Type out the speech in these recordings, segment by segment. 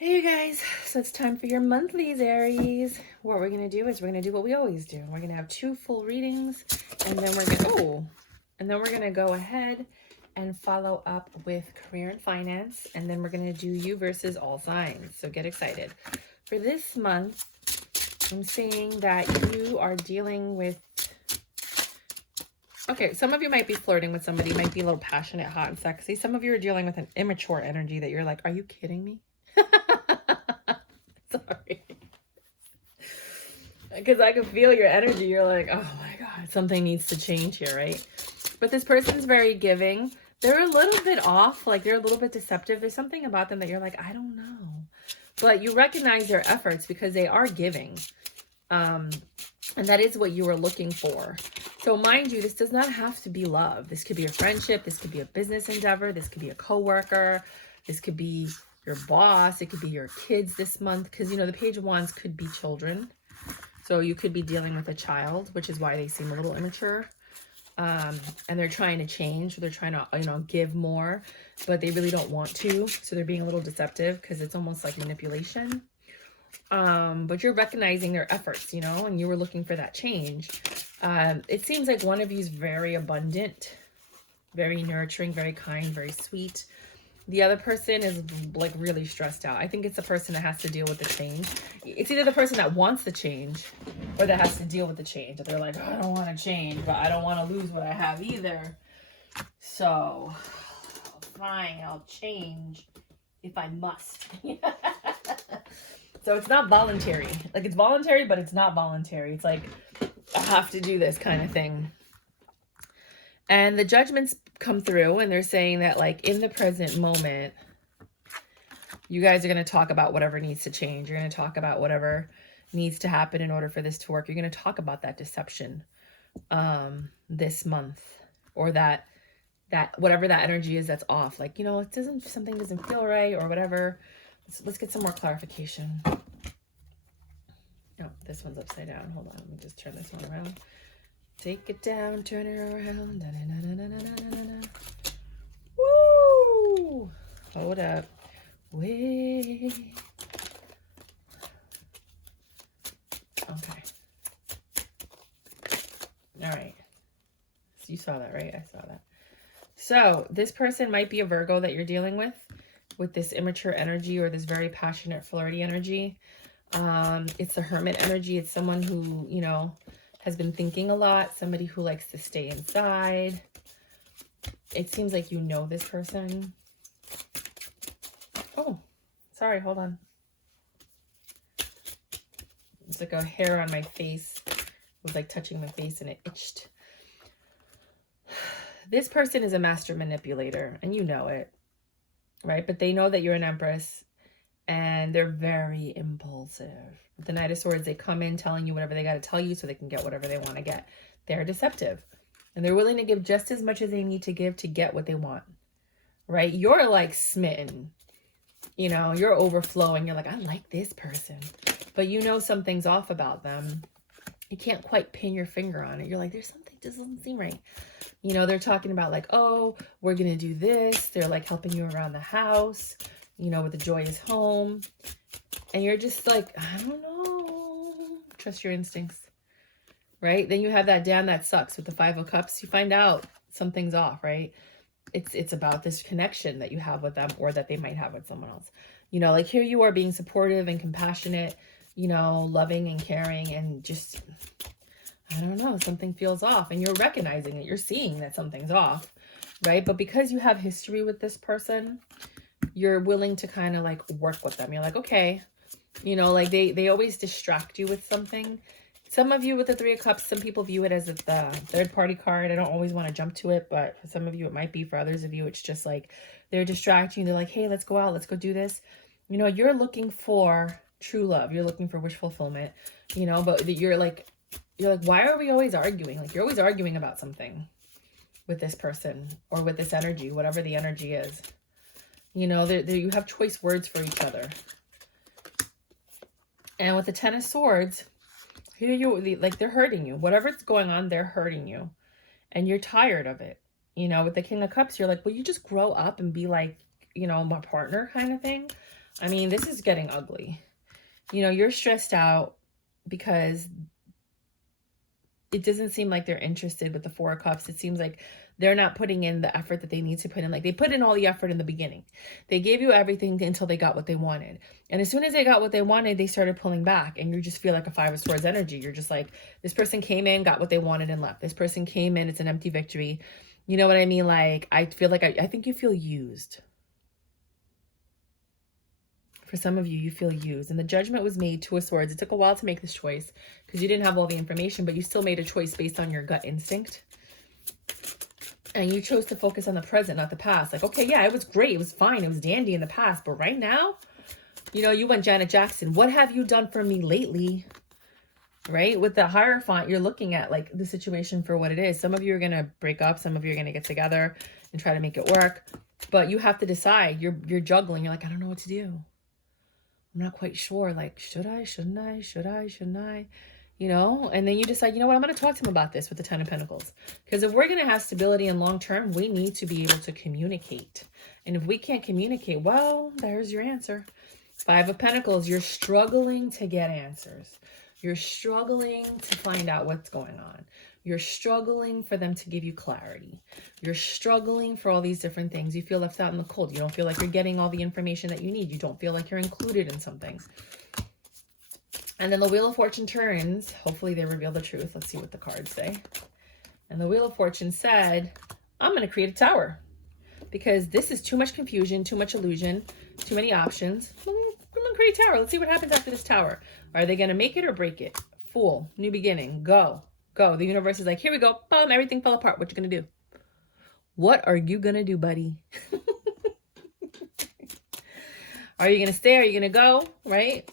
Hey you guys, so it's time for your monthlies, Aries. What we're going to do is we're going to do what we always do. We're going to have 2 full readings, and then we're going to go ahead and follow up with career and finance, and then we're going to do you versus all signs. So get excited. For this month, I'm seeing that you are dealing with, okay, some of you might be flirting with somebody, might be a little passionate, hot and sexy. Some of you are dealing with an immature energy that you're like, are you kidding me? Sorry. Because I can feel your energy. You're like, oh my God, something needs to change here, right? But this person's very giving. They're a little bit off, like they're a little bit deceptive. There's something about them that you're like, I don't know. But you recognize their efforts because they are giving. And that is what you were looking for. So mind you, this does not have to be love. This could be a friendship. This could be a business endeavor. This could be a coworker. This could be your boss. It could be your kids this month. Because, you know, the Page of Wands could be children. So you could be dealing with a child, which is why they seem a little immature. And they're trying to change. They're trying to, you know, give more. But they really don't want to. So they're being a little deceptive because it's almost like manipulation. But you're recognizing their efforts, you know, and you were looking for that change. It seems like one of you is very abundant, very nurturing, very kind, very sweet. The other person is like really stressed out. I think it's the person that has to deal with the change. It's either the person that wants the change or that has to deal with the change. They're like, oh, I don't want to change, but I don't want to lose what I have either. So fine, I'll change if I must. So it's not voluntary. Like it's voluntary, but it's not voluntary. It's like, I have to do this kind of thing. And the judgments come through and they're saying that like in the present moment, you guys are going to talk about whatever needs to change. You're going to talk about whatever needs to happen in order for this to work. You're going to talk about that deception this month, or that whatever that energy is that's off. Like, you know, something doesn't feel right or whatever. Let's get some more clarification. Oh, this one's upside down. Hold on. Let me just turn this one around. Take it down, turn it around. Woo! Hold up. Wait. Okay. All right. So you saw that, right? I saw that. So this person might be a Virgo that you're dealing with this immature energy or this very passionate, flirty energy. It's a hermit energy. It's someone who, you know, has been thinking a lot, somebody who likes to stay inside. It seems like you know this person. Oh, sorry, hold on. It's like a hair on my face. It was like touching my face and it itched. This person is a master manipulator and you know it, right? But they know that you're an Empress and they're very impulsive. With the Knight of Swords, they come in telling you whatever they got to tell you so they can get whatever they want to get. They're deceptive. And they're willing to give just as much as they need to give to get what they want. Right? You're like smitten. You know, you're overflowing. You're like, I like this person. But you know something's off about them. You can't quite pin your finger on it. You're like, there's something just doesn't seem right. You know, they're talking about like, oh, we're going to do this. They're like helping you around the house, you know, with the joyous home. And you're just like, I don't know. Trust your instincts, right? Then you have that damn that sucks with the 5 of Cups. You find out something's off, right? It's about this connection that you have with them or that they might have with someone else. You know, like here you are being supportive and compassionate, you know, loving and caring and just, I don't know, something feels off and you're recognizing it. You're seeing that something's off, right? But because you have history with this person, you're willing to kind of like work with them. You're like, okay, you know, like they always distract you with something. Some of you with the 3 of Cups, some people view it as the third party card. I don't always want to jump to it, but for some of you it might be. For others of you, it's just like they're distracting you. They're like, hey, let's go out. Let's go do this. You know, you're looking for true love. You're looking for wish fulfillment, you know, but you're like, why are we always arguing? Like you're always arguing about something with this person or with this energy, whatever the energy is. You know, you have choice words for each other. And with the 10 of Swords, here like they're hurting you. Whatever's going on, they're hurting you. And you're tired of it. You know, with the King of Cups, you're like, well, you just grow up and be like, you know, my partner kind of thing. I mean, this is getting ugly. You know, you're stressed out because it doesn't seem like they're interested with the Four of Cups. It seems like they're not putting in the effort that they need to put in. Like, they put in all the effort in the beginning. They gave you everything until they got what they wanted. And as soon as they got what they wanted, they started pulling back. And you just feel like a Five of Swords energy. You're just like, this person came in, got what they wanted, and left. This person came in, it's an empty victory. You know what I mean? Like, I feel like, I think you feel used. For some of you, you feel used. And the judgment was made, Two of Swords. It took a while to make this choice because you didn't have all the information, but you still made a choice based on your gut instinct. And you chose to focus on the present, not the past. Like, okay, yeah, it was great. It was fine. It was dandy in the past. But right now, you know, you went Janet Jackson. What have you done for me lately? Right? With the Hierophant, you're looking at like the situation for what it is. Some of you are going to break up. Some of you are going to get together and try to make it work. But you have to decide. You're juggling. You're like, I don't know what to do. I'm not quite sure. Like, should I, shouldn't I, should I, shouldn't I? You know, and then you decide, you know what, I'm going to talk to him about this with the Ten of Pentacles. Because if we're going to have stability in long term, we need to be able to communicate. And if we can't communicate, well, there's your answer. Five of Pentacles, you're struggling to get answers. You're struggling to find out what's going on. You're struggling for them to give you clarity. You're struggling for all these different things. You feel left out in the cold. You don't feel like you're getting all the information that you need. You don't feel like you're included in something. And then the Wheel of Fortune turns. Hopefully they reveal the truth. Let's see what the cards say. And the Wheel of Fortune said, I'm going to create a tower. Because this is too much confusion, too much illusion, too many options. I'm going to create a tower. Let's see what happens after this tower. Are they going to make it or break it? Fool. New beginning. Go. Go. The universe is like, here we go. Boom. Everything fell apart. What you going to do? What are you going to do, buddy? Are you going to stay? Are you going to go? Right?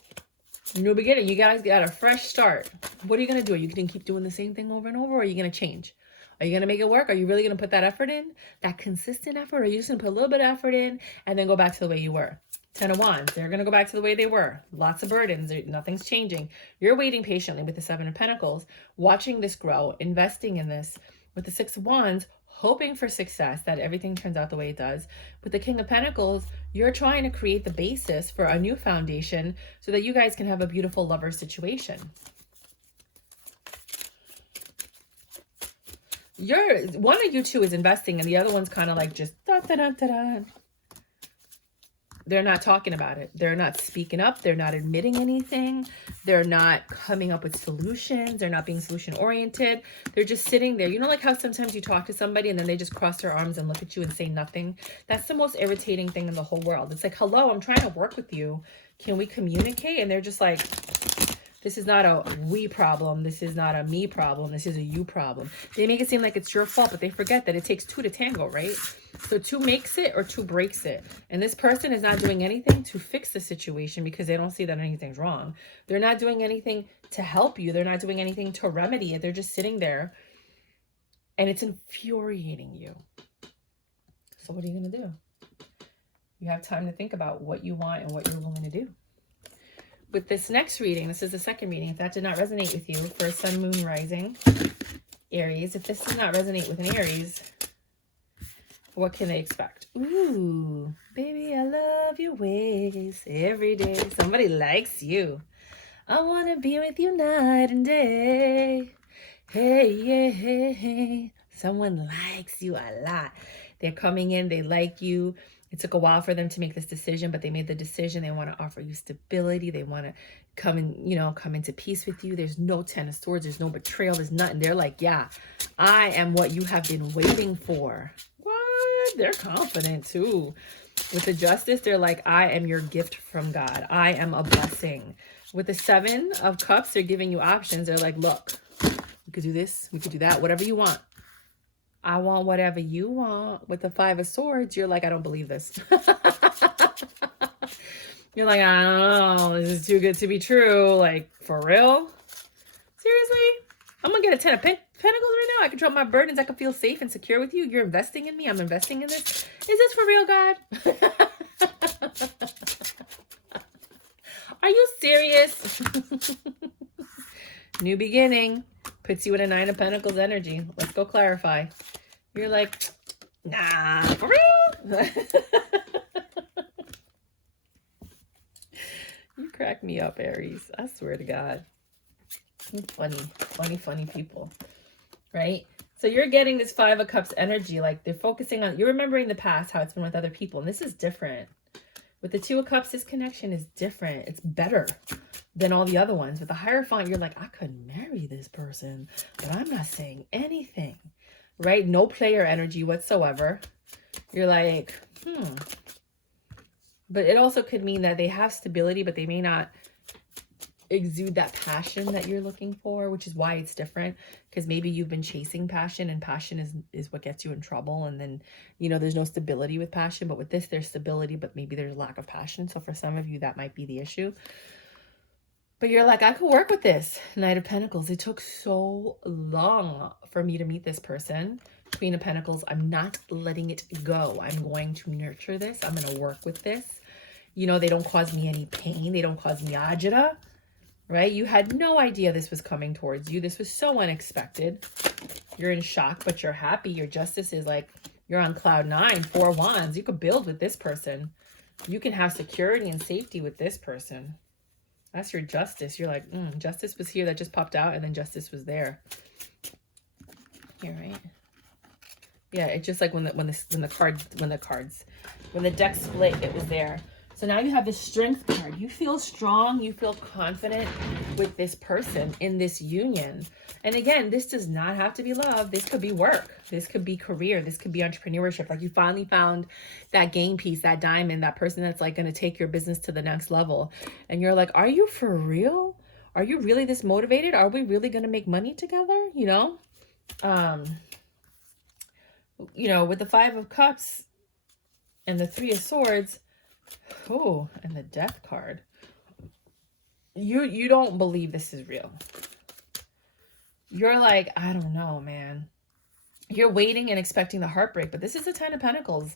New beginning. You guys got a fresh start. What are you going to do? Are you going to keep doing the same thing over and over? Or are you going to change? Are you going to make it work? Are you really going to put that effort in? That consistent effort? Or are you just going to put a little bit of effort in and then go back to the way you were? Ten of Wands. They're going to go back to the way they were. Lots of burdens. Nothing's changing. You're waiting patiently with the Seven of Pentacles, watching this grow, investing in this. With the Six of Wands, hoping for success, that everything turns out the way it does. With the King of Pentacles, you're trying to create the basis for a new foundation so that you guys can have a beautiful lover situation. One of you two is investing and the other one's kind of like just da-da-da-da-da. They're not talking about it. They're not speaking up. They're not admitting anything. They're not coming up with solutions. They're not being solution oriented. They're just sitting there. You know, like how sometimes you talk to somebody and then they just cross their arms and look at you and say nothing. That's the most irritating thing in the whole world. It's like, hello, I'm trying to work with you. Can we communicate? And they're just like, this is not a we problem. This is not a me problem. This is a you problem. They make it seem like it's your fault, but they forget that it takes two to tango, right? So two makes it or two breaks it. And this person is not doing anything to fix the situation because they don't see that anything's wrong. They're not doing anything to help you. They're not doing anything to remedy it. They're just sitting there and it's infuriating you. So what are you going to do? You have time to think about what you want and what you're willing to do. With this next reading, this is the second reading. If that did not resonate with you for Sun, Moon, Rising, Aries, if this does not resonate with an Aries, what can they expect? Ooh, baby, I love your ways every day. Somebody likes you. I want to be with you night and day. Hey, yeah, hey, hey. Someone likes you a lot. They're coming in, they like you. It took a while for them to make this decision, but they made the decision. They want to offer you stability. They want to come into peace with you. There's no Ten of Swords. There's no betrayal. There's nothing. They're like, yeah, I am what you have been waiting for. What? They're confident too. With the Justice, they're like, I am your gift from God. I am a blessing. With the Seven of Cups, they're giving you options. They're like, look, we could do this. We could do that. Whatever you want. I want whatever you want. With the Five of Swords, you're like, I don't believe this. You're like, I don't know. This is too good to be true. Like, for real? Seriously? I'm going to get a Ten of Pentacles right now. I can drop my burdens. I can feel safe and secure with you. You're investing in me. I'm investing in this. Is this for real, God? Are you serious? New beginning. Puts you in a Nine of Pentacles energy. Let's go clarify. You're like, nah, for real? crack me up, Aries. I swear to God. Funny people, right? So you're getting this 5 of Cups energy, like they're focusing on, you're remembering the past, how it's been with other people. And this is different. With the 2 of Cups, this connection is different. It's better than all the other ones. With the Hierophant, you're like, I could marry this person, but I'm not saying anything, right? No player energy whatsoever. You're like, But it also could mean that they have stability, but they may not exude that passion that you're looking for, which is why it's different, because maybe you've been chasing passion, and passion is what gets you in trouble. And then, you know, there's no stability with passion, but with this, there's stability, but maybe there's lack of passion. So for some of you, that might be the issue. But you're like, I could work with this. Knight of Pentacles. It took so long for me to meet this person. Queen of Pentacles. I'm not letting it go. I'm going to nurture this. I'm going to work with this. You know, they don't cause me any pain. They don't cause me agita, right? You had no idea this was coming towards you. This was so unexpected. You're in shock, but you're happy. Your Justice is like, you're on cloud 9, 4 wands. You could build with this person. You can have security and safety with this person. That's your Justice. You're like, Justice was here. That just popped out, and then Justice was there. Here, right? Yeah, it's just like when the deck split, it was there. So now you have this Strength card. You feel strong. You feel confident with this person in this union. And again, this does not have to be love. This could be work. This could be career. This could be entrepreneurship. Like you finally found that game piece, that diamond, that person that's like going to take your business to the next level. And you're like, are you for real? Are you really this motivated? Are we really going to make money together? You know? With the 5 of Cups and the 3 of Swords, and the Death card, you don't believe this is real. You're like, I don't know, man. You're waiting and expecting the heartbreak, but this is the 10 of Pentacles,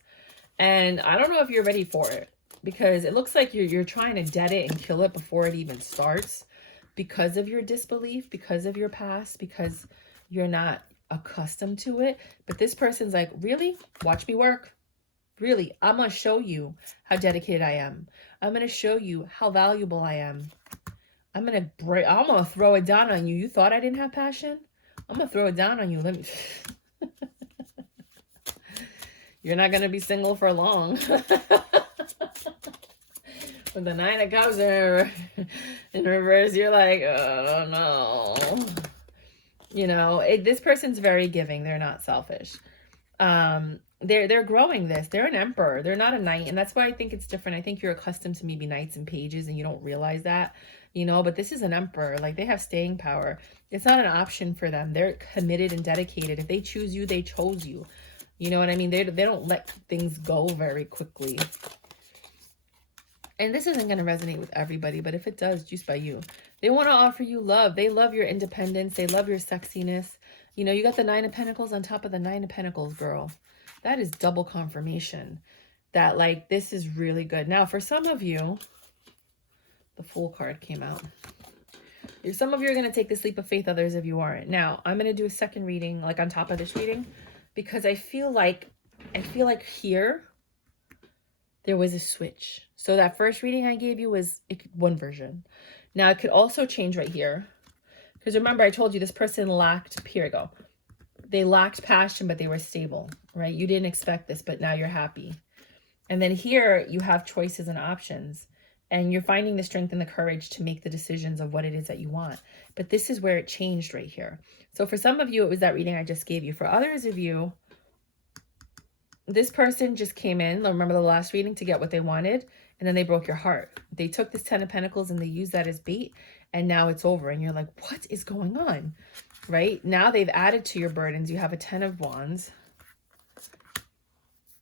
and I don't know if you're ready for it, because it looks like you're trying to dead it and kill it before it even starts, because of your disbelief, because of your past, because you're not accustomed to it. But this person's like, really? Watch me work. Really, I'm going to show you how dedicated I am. I'm going to show you how valuable I am. I'm going to throw it down on you. You thought I didn't have passion? I'm going to throw it down on you. You're not going to be single for long. With the 9 of Cups in reverse, you're like, oh no. You know, this person's very giving. They're not selfish. They're growing this. They're an emperor. They're not a knight. And that's why I think it's different. I think you're accustomed to maybe knights and pages and you don't realize that, you know, but this is an emperor. Like, they have staying power. It's not an option for them. They're committed and dedicated. If they choose you, they chose you. You know what I mean? They don't let things go very quickly. And this isn't going to resonate with everybody, but if it does, juice by you. They want to offer you love. They love your independence. They love your sexiness. You know, you got the 9 of Pentacles on top of the 9 of Pentacles, girl. That is double confirmation that, like, this is really good. Now, for some of you, the Fool card came out. Some of you are going to take this leap of faith. Others of you aren't. Now, I'm going to do a second reading, like, on top of this reading, because I feel like here there was a switch. So that first reading I gave you was one version. Now, it could also change right here. Because remember, I told you this person lacked, here we go. They lacked passion, but they were stable, right? You didn't expect this, but now you're happy. And then here you have choices and options, and you're finding the strength and the courage to make the decisions of what it is that you want. But this is where it changed right here. So for some of you, it was that reading I just gave you. For others of you, this person just came in, remember the last reading, to get what they wanted, and then they broke your heart. They took this 10 of Pentacles and they used that as bait, and now it's over. And you're like, what is going on? Right? Now they've added to your burdens. You have a 10 of Wands.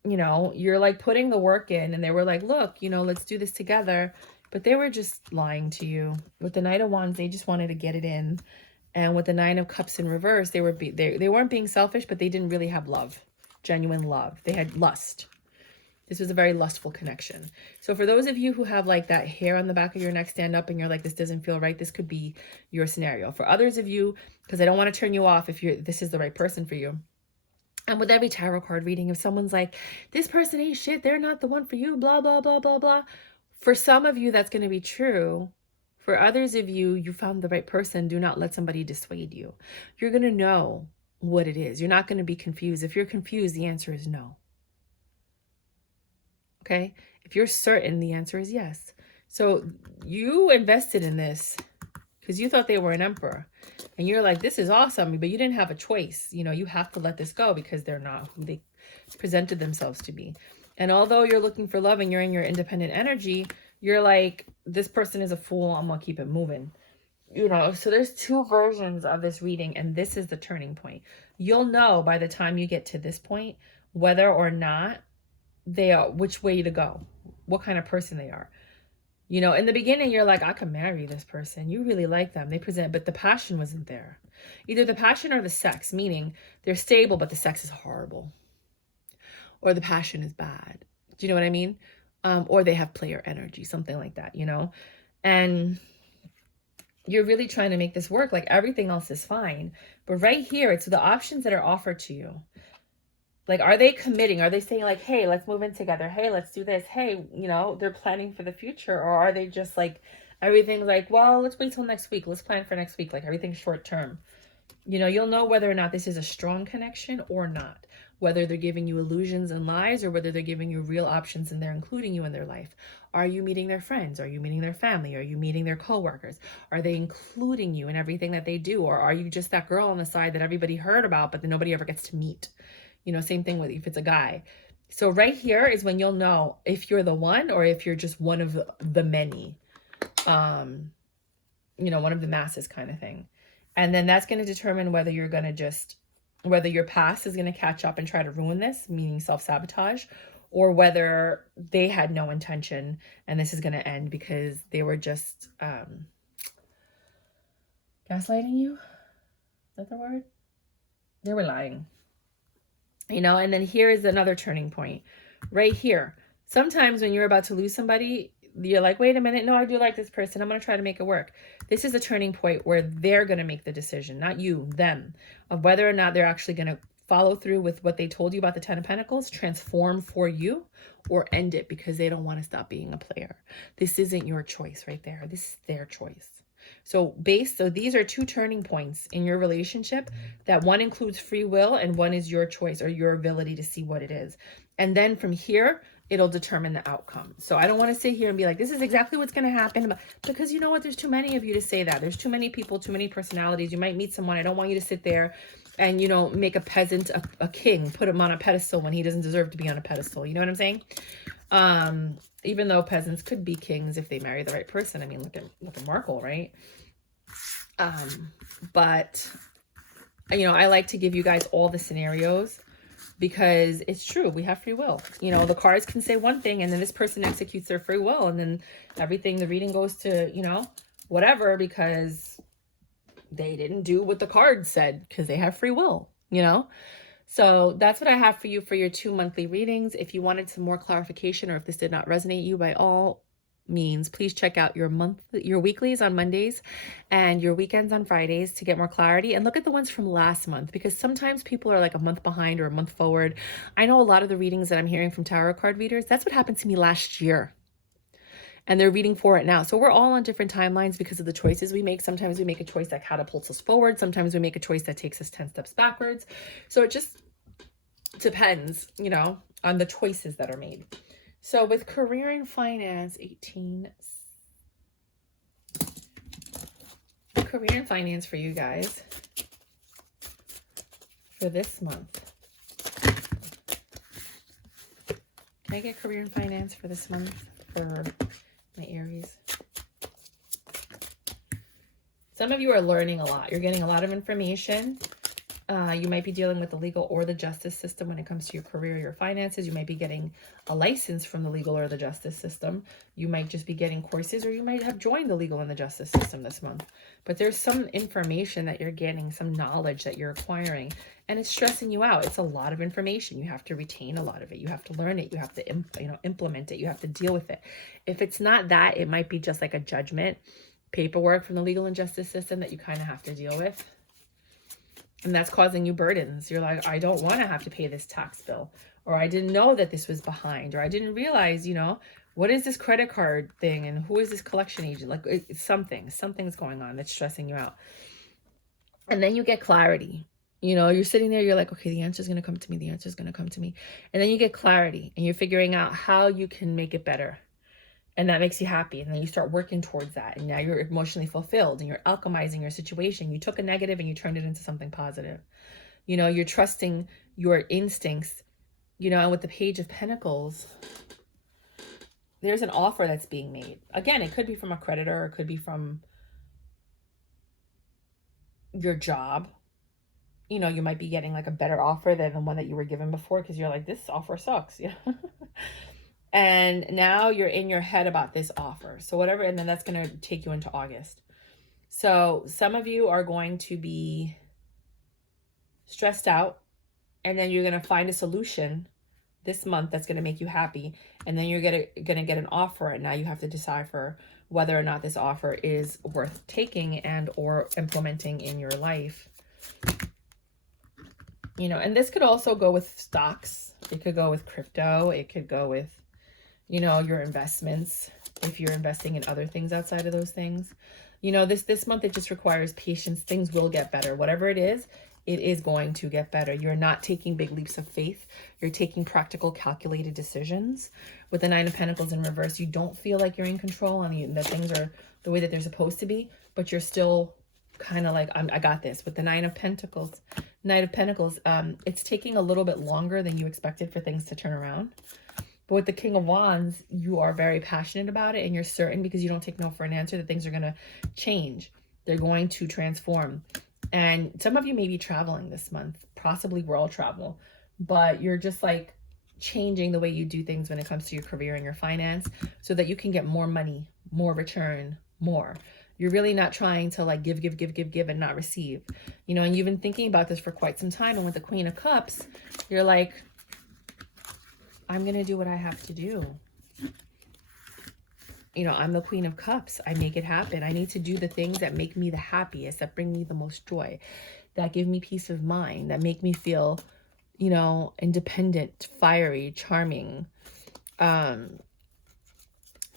You know, you're like putting the work in, and they were like, look, you know, let's do this together. But they were just lying to you. With the Knight of Wands, they just wanted to get it in. And with the 9 of Cups in reverse, they weren't being selfish, but they didn't really have love, genuine love. They had lust. This was a very lustful connection. So for those of you who have like that hair on the back of your neck stand up and you're like, this doesn't feel right, this could be your scenario. For others of you, because I don't want to turn you off if this is the right person for you. And with every tarot card reading, if someone's like, this person ain't shit, they're not the one for you, blah, blah, blah, blah, blah. For some of you, that's going to be true. For others of you, you found the right person. Do not let somebody dissuade you. You're going to know what it is. You're not going to be confused. If you're confused, the answer is no. Okay? If you're certain, the answer is yes. So you invested in this because you thought they were an emperor. And you're like, this is awesome, but you didn't have a choice. You know, you have to let this go because they're not who they presented themselves to be. And although you're looking for love and you're in your independent energy, you're like, this person is a fool. I'm going to keep it moving. You know, so there's two versions of this reading, and this is the turning point. You'll know by the time you get to this point whether or not they are, which way to go, what kind of person they are. You know, in the beginning, you're like, I can marry this person. You really like them. They present, but the passion wasn't there. Either the passion or the sex, meaning they're stable, but the sex is horrible. Or the passion is bad. Do you know what I mean? Or they have player energy, something like that, you know? And you're really trying to make this work. Like everything else is fine. But right here, it's the options that are offered to you. Like, are they committing? Are they saying like, hey, let's move in together. Hey, let's do this. Hey, you know, they're planning for the future. Or are they just like, everything's like, well, let's wait till next week. Let's plan for next week. Like everything's short term. You know, you'll know whether or not this is a strong connection or not. Whether they're giving you illusions and lies or whether they're giving you real options and they're including you in their life. Are you meeting their friends? Are you meeting their family? Are you meeting their coworkers? Are they including you in everything that they do? Or are you just that girl on the side that everybody heard about but that nobody ever gets to meet? You know, same thing with if it's a guy. So right here is when you'll know if you're the one or if you're just one of the many. You know, one of the masses kind of thing. And then that's going to determine whether you're going to just, whether your past is going to catch up and try to ruin this, meaning self-sabotage, or whether they had no intention and this is going to end because they were just gaslighting you. Is that the word? They were lying. You know, and then here is another turning point right here. Sometimes when you're about to lose somebody, you're like, wait a minute, no, I do like this person. I'm going to try to make it work. This is a turning point where they're going to make the decision, not you, them, of whether or not they're actually going to follow through with what they told you about the 10 of Pentacles, transform for you, or end it because they don't want to stop being a player. This isn't your choice right there. This is their choice. So these are two turning points in your relationship, that one includes free will and one is your choice or your ability to see what it is. And then from here, it'll determine the outcome. So I don't want to sit here and be like, this is exactly what's going to happen, because you know what? There's too many of you to say that. There's too many people, too many personalities. You might meet someone. I don't want you to sit there and, you know, make a peasant a king, put him on a pedestal when he doesn't deserve to be on a pedestal. You know what I'm saying? Even though peasants could be kings if they marry the right person. I mean, look at Markle, right? But, you know, I like to give you guys all the scenarios because it's true. We have free will. You know, the cards can say one thing and then this person executes their free will and then everything, the reading goes to, you know, whatever, because they didn't do what the card said because they have free will, you know? So that's what I have for you for your 2 monthly readings. If you wanted some more clarification or if this did not resonate you, by all means, please check out your weeklies on Mondays and your weekends on Fridays to get more clarity, and look at the ones from last month, because sometimes people are like a month behind or a month forward. I know a lot of the readings that I'm hearing from tarot card readers, that's what happened to me last year. And they're reading for it now. So we're all on different timelines because of the choices we make. Sometimes we make a choice that catapults us forward. Sometimes we make a choice that takes us 10 steps backwards. So it just depends, you know, on the choices that are made. So with career and finance, career and finance for you guys for this month. Can I get career and finance for this month for my Aries? Some of you are learning a lot. You're getting a lot of information. You might be dealing with the legal or the justice system when it comes to your career, your finances. You might be getting a license from the legal or the justice system. You might just be getting courses, or you might have joined the legal and the justice system this month. But there's some information that you're getting, some knowledge that you're acquiring, and it's stressing you out. It's a lot of information. You have to retain a lot of it. You have to learn it. You have to implement it. You have to deal with it. If it's not that, it might be just like a judgment, paperwork from the legal and justice system that you kind of have to deal with. And that's causing you burdens. You're like, I don't want to have to pay this tax bill, or I didn't know that this was behind, or I didn't realize, you know, What is this credit card thing? And who is this collection agent? Like, it's something's going on that's stressing you out. And then you get clarity. You know, you're sitting there, you're like, okay, the answer is going to come to me. The answer is going to come to me. And then you get clarity and you're figuring out how you can make it better. And that makes you happy. And then you start working towards that. And now you're emotionally fulfilled and you're alchemizing your situation. You took a negative and you turned it into something positive. You know, you're trusting your instincts, you know, and with the Page of Pentacles, there's an offer that's being made. Again, it could be from a creditor, or it could be from your job. You know, you might be getting like a better offer than the one that you were given before because you're like, this offer sucks. You know? And now you're in your head about this offer. So whatever, and then that's going to take you into August. So some of you are going to be stressed out, and then you're going to find a solution this month that's going to make you happy. And then you're going to get an offer, and now you have to decipher whether or not this offer is worth taking and or implementing in your life. You know, and this could also go with stocks. It could go with crypto. It could go with, you know, your investments. If you're investing in other things outside of those things, you know, this month, it just requires patience. Things will get better. Whatever it is going to get better. You're not taking big leaps of faith. You're taking practical, calculated decisions. With the Nine of Pentacles in reverse, you don't feel like you're in control and that things are the way that they're supposed to be, but you're still kind of like, I got this. With the Knight of Pentacles, it's taking a little bit longer than you expected for things to turn around. But with the King of Wands, you are very passionate about it, and you're certain, because you don't take no for an answer, that things are going to change. They're going to transform. And some of you may be traveling this month, possibly world travel, but you're just like changing the way you do things when it comes to your career and your finance so that you can get more money, more return, more. You're really not trying to like give and not receive, you know, and you've been thinking about this for quite some time. And with the Queen of Cups, you're like, I'm going to do what I have to do. You know, I'm the Queen of Cups. I make it happen. I need to do the things that make me the happiest, that bring me the most joy, that give me peace of mind, that make me feel, you know, independent, fiery, charming, you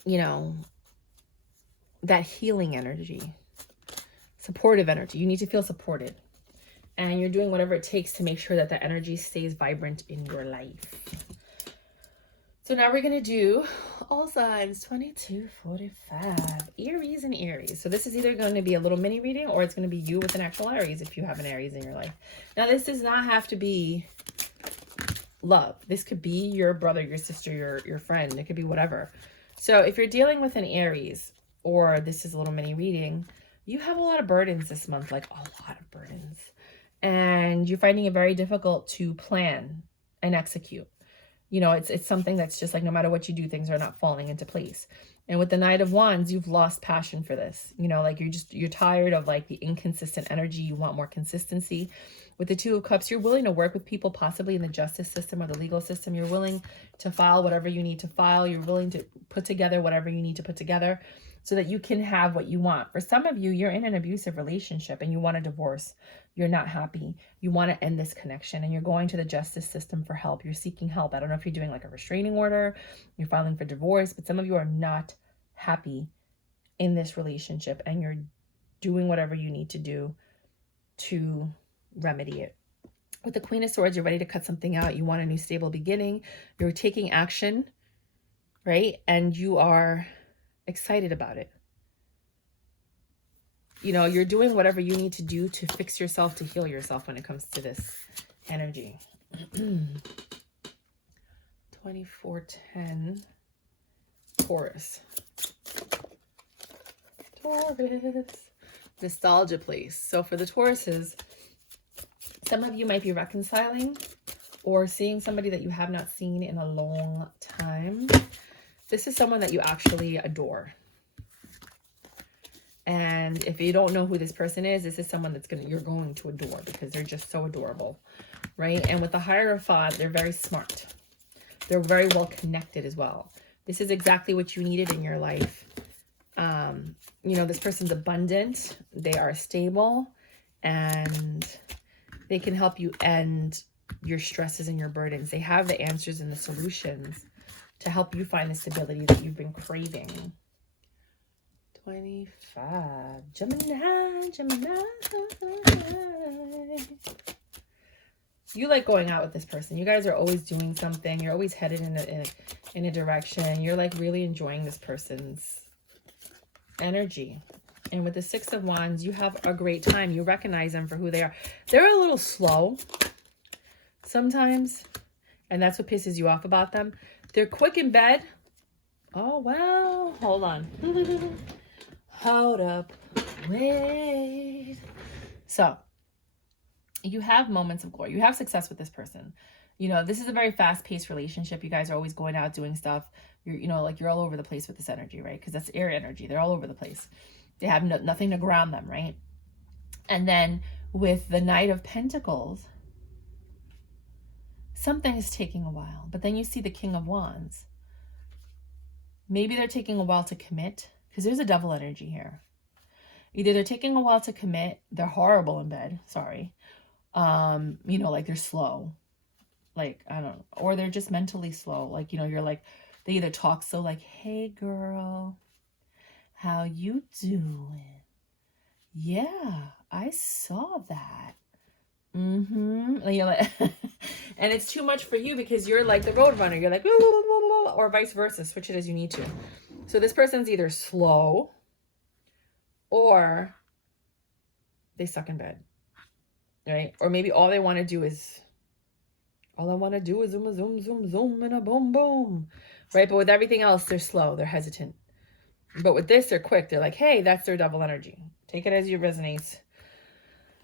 know, that healing energy, supportive energy. You need to feel supported. And you're doing whatever it takes to make sure that the energy stays vibrant in your life. So now we're going to do all signs 2245, Aries and Aries. So this is either going to be a little mini reading, or it's going to be you with an actual Aries if you have an Aries in your life. Now, this does not have to be love. This could be your brother, your sister, your friend. It could be whatever. So if you're dealing with an Aries, or this is a little mini reading, you have a lot of burdens this month, like a lot of burdens. And you're finding it very difficult to plan and execute. You know, it's something that's just like, no matter what you do, things are not falling into place. And with the Knight of Wands, you've lost passion for this. You know, like you're tired of like the inconsistent energy. You want more consistency. With the Two of Cups, you're willing to work with people, possibly in the justice system or the legal system. You're willing to file whatever you need to file. You're willing to put together whatever you need to put together so that you can have what you want. For some of you, you're in an abusive relationship and you want a divorce. You're not happy. You want to end this connection, and you're going to the justice system for help. You're seeking help. I don't know if you're doing like a restraining order, you're filing for divorce, but some of you are not happy in this relationship, and you're doing whatever you need to do to remedy it. With the Queen of Swords, you're ready to cut something out. You want a new stable beginning. You're taking action, right? And you are excited about it. You know, you're doing whatever you need to do to fix yourself, to heal yourself when it comes to this energy. 2410 Taurus. Nostalgia place. So for the Tauruses, some of you might be reconciling or seeing somebody that you have not seen in a long time. This is someone that you actually adore. And if you don't know who this person is, this is someone that's you're going to adore, because they're just so adorable, right? And with the Hierophant, they're very smart. They're very well connected as well. This is exactly what you needed in your life. You know, this person's abundant. They are stable, and they can help you end your stresses and your burdens. They have the answers and the solutions to help you find the stability that you've been craving. 25. Gemini, Gemini. You like going out with this person. You guys are always doing something. You're always headed in a direction. You're like really enjoying this person's energy. And with the Six of Wands, you have a great time. You recognize them for who they are. They're a little slow sometimes, and that's what pisses you off about them. They're quick in bed. Oh, wow. Hold on. Hold up. Wait. So, you have moments of glory. You have success with this person. You know, this is a very fast-paced relationship. You guys are always going out doing stuff. You're, you know, like you're all over the place with this energy, right? Because that's air energy. They're all over the place. They have nothing to ground them, right? And then with the Knight of Pentacles, something is taking a while. But then you see the King of Wands. Maybe they're taking a while to commit, because there's a double energy here. Either they're taking a while to commit, they're horrible in bed, sorry. You know, like they're slow. Like, I don't know. Or they're just mentally slow. Like, you know, you're like, they either talk so like, hey girl, how you doing? Yeah, I saw that. And you're like, and it's too much for you because you're like the road runner. You're like, or vice versa. Switch it as you need to. So this person's either slow or they suck in bed, right? Or maybe all I want to do is zoom, zoom, zoom, zoom, and a boom, boom, right? But with everything else, they're slow. They're hesitant. But with this, they're quick. They're like, hey, that's their double energy. Take it as you resonates.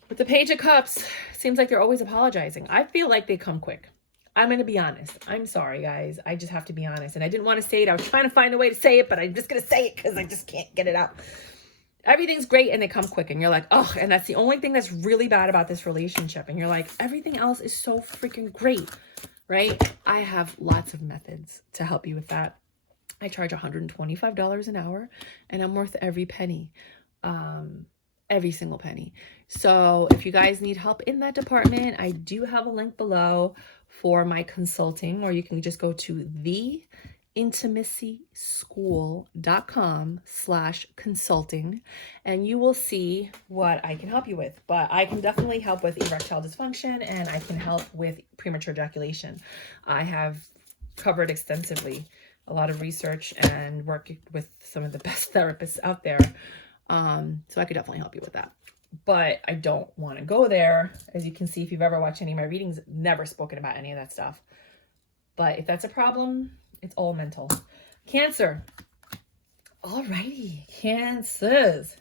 With the Page of Cups, seems like they're always apologizing. I feel like they come quick. I'm going to be honest. I'm sorry, guys. I just have to be honest. And I didn't want to say it. I was trying to find a way to say it, but I'm just going to say it because I just can't get it out. Everything's great and they come quick. And you're like, oh, and that's the only thing that's really bad about this relationship. And you're like, everything else is so freaking great, right? I have lots of methods to help you with that. I charge $125 an hour and I'm worth every penny. Every single penny. So if you guys need help in that department, I do have a link below for my consulting, or you can just go to theintimacyschool.com/consulting and you will see what I can help you with. But I can definitely help with erectile dysfunction and I can help with premature ejaculation. I have covered extensively a lot of research and work with some of the best therapists out there. So I could definitely help you with that. But I don't want to go there. As you can see, if you've ever watched any of my readings, never spoken about any of that stuff. But if that's a problem, it's all mental. Cancer. Alrighty, Cancers.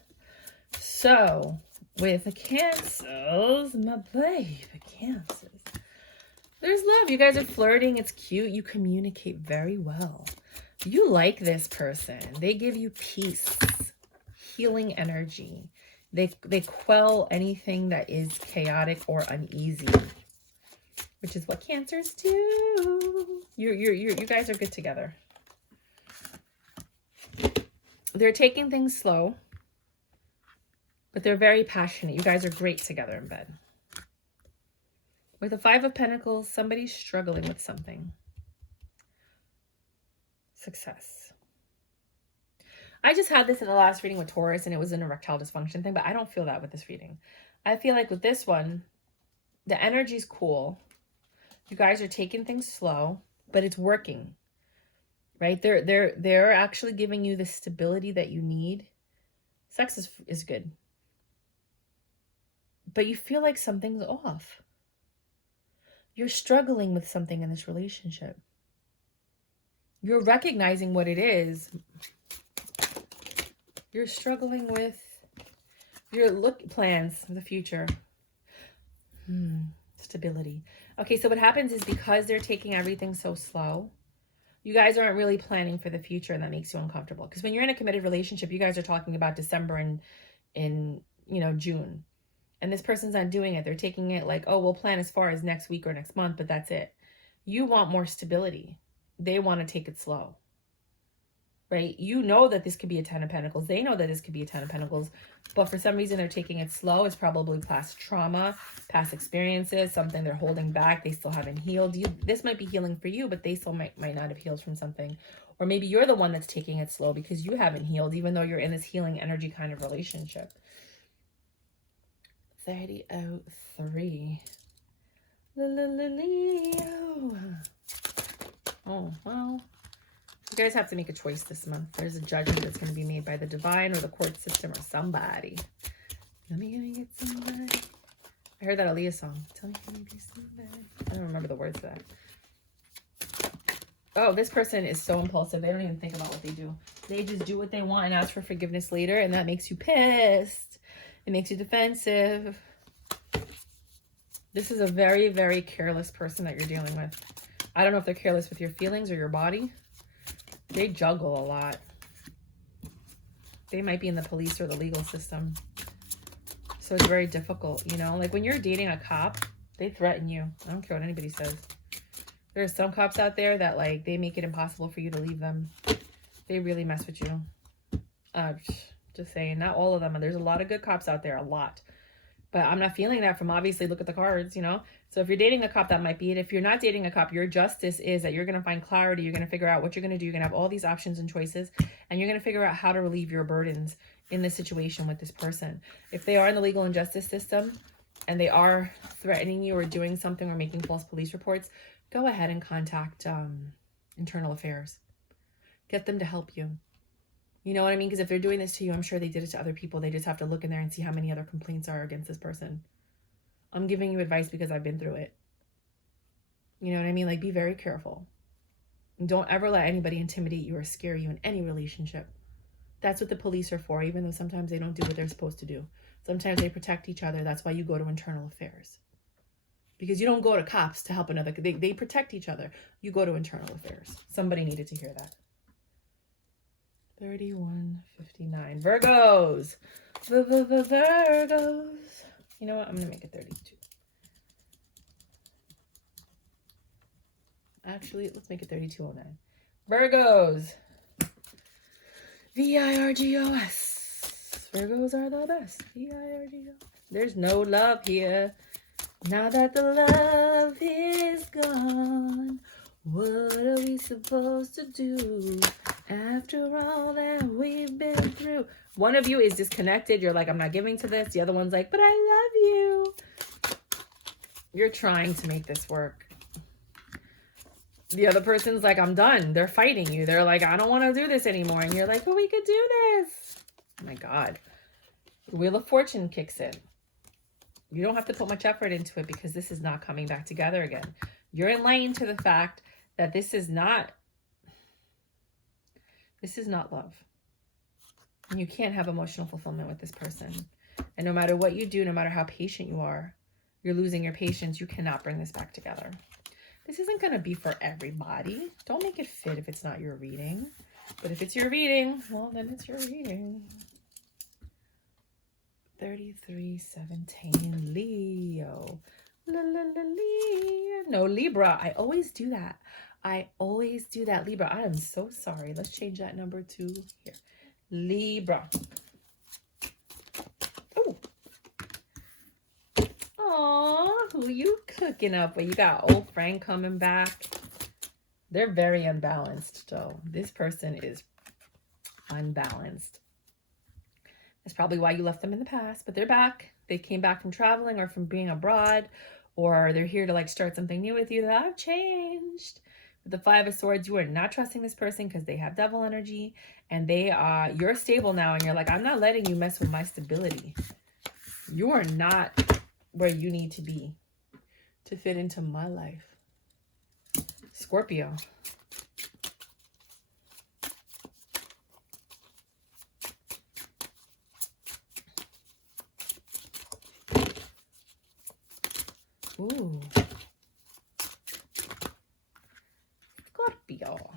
So with the Cancers, my baby, Cancers. There's love. You guys are flirting. It's cute. You communicate very well. You like this person. They give you peace, healing energy. They quell anything that is chaotic or uneasy, which is what Cancers do. You guys are good together. They're taking things slow, but they're very passionate. You guys are great together in bed. With the Five of Pentacles, somebody's struggling with something. Success. I just had this in the last reading with Taurus, and it was an erectile dysfunction thing, but I don't feel that with this reading. I feel like with this one, the energy's cool. You guys are taking things slow, but it's working, right? They're actually giving you the stability that you need. Sex is good, but you feel like something's off. You're struggling with something in this relationship. You're recognizing what it is. You're struggling with your plans for the future. Stability. Okay, so what happens is because they're taking everything so slow, you guys aren't really planning for the future, and that makes you uncomfortable. Because when you're in a committed relationship, you guys are talking about December and June. And this person's not doing it. They're taking it like, oh, we'll plan as far as next week or next month, but that's it. You want more stability. They want to take it slow. right? You know that this could be a 10 of Pentacles. They know that this could be a 10 of Pentacles. But for some reason, they're taking it slow. It's probably past trauma, past experiences, something they're holding back. They still haven't healed. This might be healing for you, but they still might not have healed from something. Or maybe you're the one that's taking it slow because you haven't healed, even though you're in this healing energy kind of relationship. 3003. Leo. Oh, well. You guys have to make a choice this month. There's a judgment that's going to be made by the divine or the court system or somebody. Let me get somebody. I heard that Aaliyah song. Tell me, can you be somebody? I don't remember the words to that. Oh, this person is so impulsive. They don't even think about what they do. They just do what they want and ask for forgiveness later, and that makes you pissed. It makes you defensive. This is a very, very careless person that you're dealing with. I don't know if they're careless with your feelings or your body. They juggle a lot. They might be in the police or the legal system. So it's very difficult, you know? Like when you're dating a cop, they threaten you. I don't care what anybody says. There are some cops out there that like, they make it impossible for you to leave them. They really mess with you. Just saying, not all of them. There's a lot of good cops out there, a lot. But I'm not feeling that from obviously look at the cards, you know? So if you're dating a cop, that might be it. If you're not dating a cop, your justice is that you're going to find clarity. You're going to figure out what you're going to do. You're going to have all these options and choices. And you're going to figure out how to relieve your burdens in this situation with this person. If they are in the legal and justice system and they are threatening you or doing something or making false police reports, go ahead and contact internal affairs. Get them to help you. You know what I mean? Because if they're doing this to you, I'm sure they did it to other people. They just have to look in there and see how many other complaints are against this person. I'm giving you advice because I've been through it. You know what I mean? Like, be very careful. And don't ever let anybody intimidate you or scare you in any relationship. That's what the police are for, even though sometimes they don't do what they're supposed to do. Sometimes they protect each other. That's why you go to internal affairs. Because you don't go to cops to help another. They protect each other. You go to internal affairs. Somebody needed to hear that. 3159. Virgos. Virgos. You know what? I'm going to make it 32. Actually, let's make it 3209. Virgos. Virgos. Virgos are the best. Virgos. There's no love here. Now that the love is gone, what are we supposed to do after all that we've been through? One of you is disconnected. You're like, I'm not giving to this. The other one's like, but I love you. You're trying to make this work. The other person's like, I'm done. They're fighting you. They're like, I don't want to do this anymore. And you're like, but we could do this. Oh my God. The Wheel of Fortune kicks in. You don't have to put much effort into it because this is not coming back together again. You're enlightened to the fact that this is not love. And you can't have emotional fulfillment with this person. And no matter what you do, no matter how patient you are, you're losing your patience. You cannot bring this back together. This isn't going to be for everybody. Don't make it fit if it's not your reading. But if it's your reading, well, then it's your reading. 3317 Leo. Leo. No, Libra. I always do that. Libra. I am so sorry. Let's change that number to here. Libra. Oh. Aw, who you cooking up with? You got old friend coming back. They're very unbalanced, though. This person is unbalanced. That's probably why you left them in the past, but they're back. They came back from traveling or from being abroad, or they're here to like start something new with you. That I've changed. With the Five of Swords, you are not trusting this person because they have devil energy, and you're stable now, and you're like, I'm not letting you mess with my stability. You are not where you need to be to fit into my life. Scorpio. Ooh. Scorpio.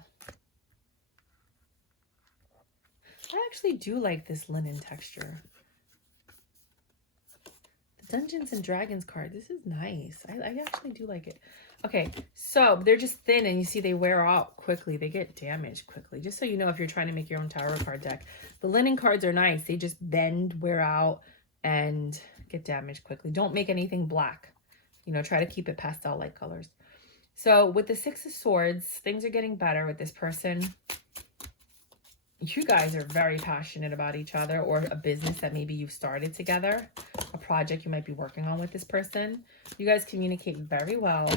I actually do like this linen texture. The Dungeons and Dragons card. This is nice. I actually do like it. Okay, so they're just thin, and you see they wear out quickly. They get damaged quickly. Just so you know, if you're trying to make your own tarot card deck. The linen cards are nice. They just bend, wear out, and get damaged quickly. Don't make anything black. You know, try to keep it pastel-like colors. So with the Six of Swords, things are getting better with this person. You guys are very passionate about each other, or a business that maybe you've started together, a project you might be working on with this person. You guys communicate very well.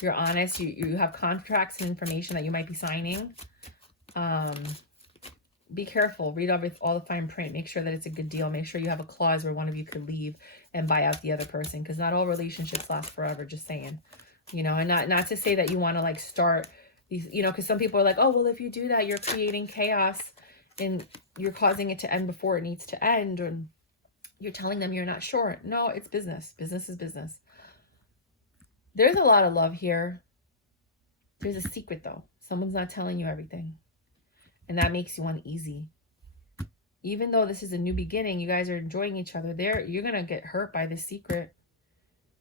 You're honest. You have contracts and information that you might be signing. Be careful. Read all the fine print. Make sure that it's a good deal. Make sure you have a clause where one of you could leave and buy out the other person, because not all relationships last forever. Just saying, you know, and not to say that you want to like start these, you know, because some people are like, oh, well, if you do that, you're creating chaos and you're causing it to end before it needs to end, or you're telling them you're not sure. No, it's business. Business is business. There's a lot of love here. There's a secret though. Someone's not telling you everything, and that makes you uneasy. Even though this is a new beginning, you guys are enjoying each other. You're gonna get hurt by this secret.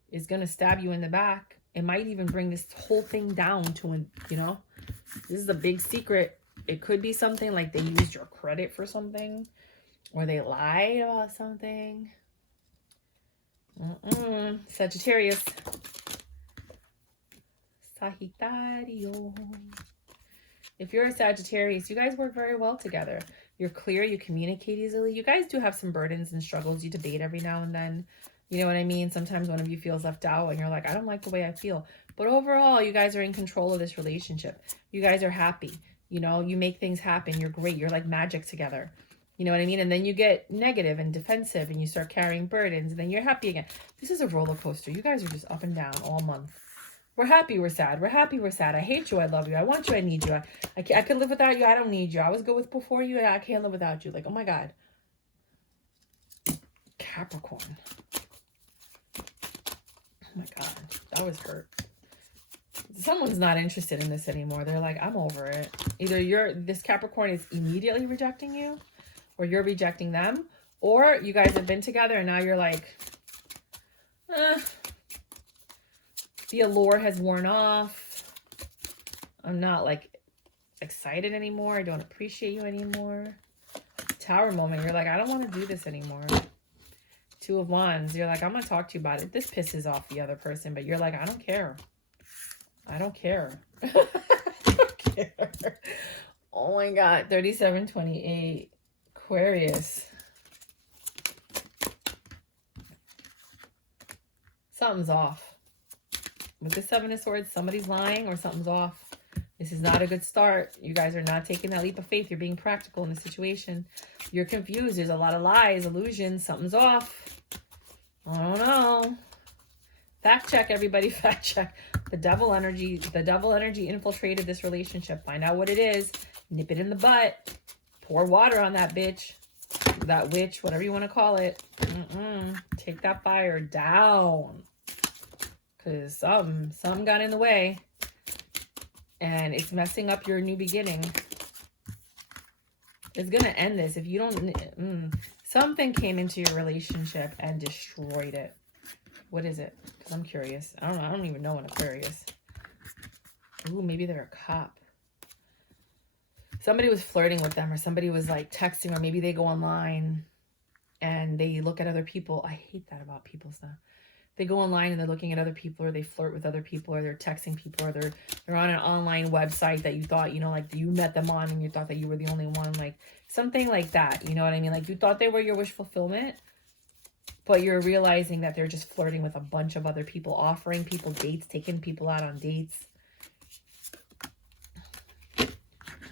It's gonna stab you in the back. It might even bring this whole thing down to, you know, this is a big secret. It could be something like they used your credit for something, or they lied about something. Sagittarius. Sagittarius. If you're a Sagittarius, you guys work very well together. You're clear. You communicate easily. You guys do have some burdens and struggles. You debate every now and then. You know what I mean? Sometimes one of you feels left out and you're like, I don't like the way I feel. But overall, you guys are in control of this relationship. You guys are happy. You know, you make things happen. You're great. You're like magic together. You know what I mean? And then you get negative and defensive and you start carrying burdens, and then you're happy again. This is a roller coaster. You guys are just up and down all month. We're happy, we're sad. We're happy, we're sad. I hate you, I love you. I want you, I need you. I could live without you, I don't need you. I was good with before you, and I can't live without you. Like, oh my God. Capricorn. Oh my God, that was hurt. Someone's not interested in this anymore. They're like, I'm over it. Either this Capricorn is immediately rejecting you, or you're rejecting them, or you guys have been together and now you're like, the allure has worn off. I'm not like excited anymore. I don't appreciate you anymore. Tower moment. You're like, I don't want to do this anymore. Two of Wands. You're like, I'm going to talk to you about it. This pisses off the other person, but you're like, I don't care. I don't care. I don't care. Oh my God. 3728. Aquarius. Something's off. With the Seven of Swords, somebody's lying or something's off. This is not a good start. You guys are not taking that leap of faith. You're being practical in the situation. You're confused. There's a lot of lies, illusions. Something's off. I don't know. Fact check, everybody. Fact check. The devil energy infiltrated this relationship. Find out what it is. Nip it in the butt. Pour water on that bitch. That witch, whatever you want to call it. Take that fire down. Because something got in the way. And it's messing up your new beginning. It's going to end this. If you don't... something came into your relationship and destroyed it. What is it? Because I'm curious. I don't even know an Aquarius. Ooh, maybe they're a cop. Somebody was flirting with them, or somebody was like texting, or maybe they go online and they look at other people. I hate that about people stuff. They go online and they're looking at other people, or they flirt with other people, or they're texting people, or they're on an online website that you thought, you know, like you met them on and you thought that you were the only one, like something like that. You know what I mean? Like you thought they were your wish fulfillment, but you're realizing that they're just flirting with a bunch of other people, offering people dates, taking people out on dates.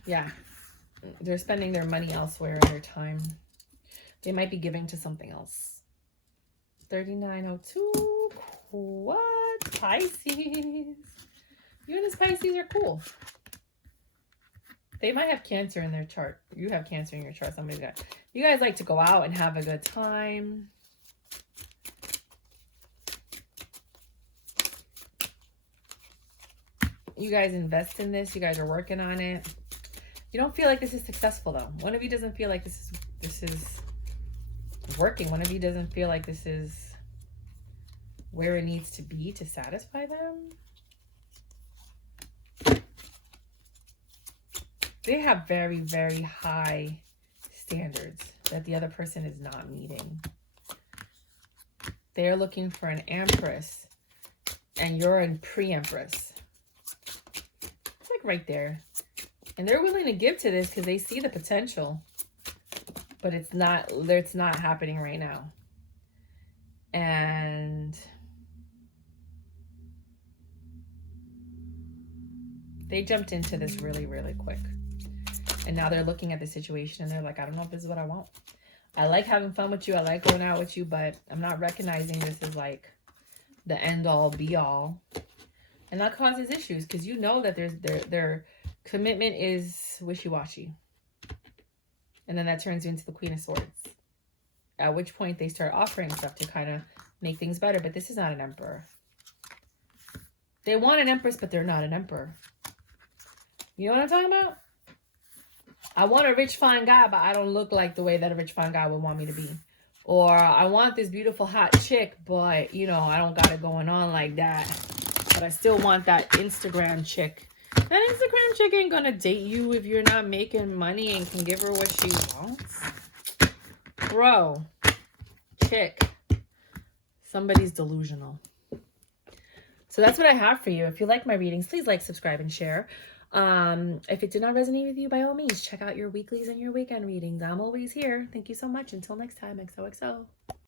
Yeah. They're spending their money elsewhere and their time. They might be giving to something else. 3902. What? Pisces. You and this Pisces are cool. They might have Cancer in their chart. You have Cancer in your chart. Somebody's got. You guys like to go out and have a good time. You guys invest in this. You guys are working on it. You don't feel like this is successful though. One of you doesn't feel like this is working. One of you doesn't feel like this is where it needs to be to satisfy them. They have very, very high standards that the other person is not meeting. They're looking for an Empress, and you're in pre-Empress. It's like right there. And they're willing to give to this because they see the potential. But it's not happening right now. And they jumped into this really, really quick. And now they're looking at the situation and they're like, I don't know if this is what I want. I like having fun with you. I like going out with you, but I'm not recognizing this as like the end all be all. And that causes issues because you know that their commitment is wishy-washy. And then that turns into the Queen of Swords. At which point they start offering stuff to kind of make things better. But this is not an Emperor. They want an Empress, but they're not an Emperor. You know what I'm talking about? I want a rich, fine guy, but I don't look like the way that a rich, fine guy would want me to be. Or I want this beautiful, hot chick, but, you know, I don't got it going on like that. But I still want that Instagram chick. That Instagram chick ain't gonna date you if you're not making money and can give her what she wants. Bro, chick, somebody's delusional. So that's what I have for you. If you like my readings, please like, subscribe, and share. If it did not resonate with you, by all means, check out your weeklies and your weekend readings. I'm always here. Thank you so much. Until next time, XOXO.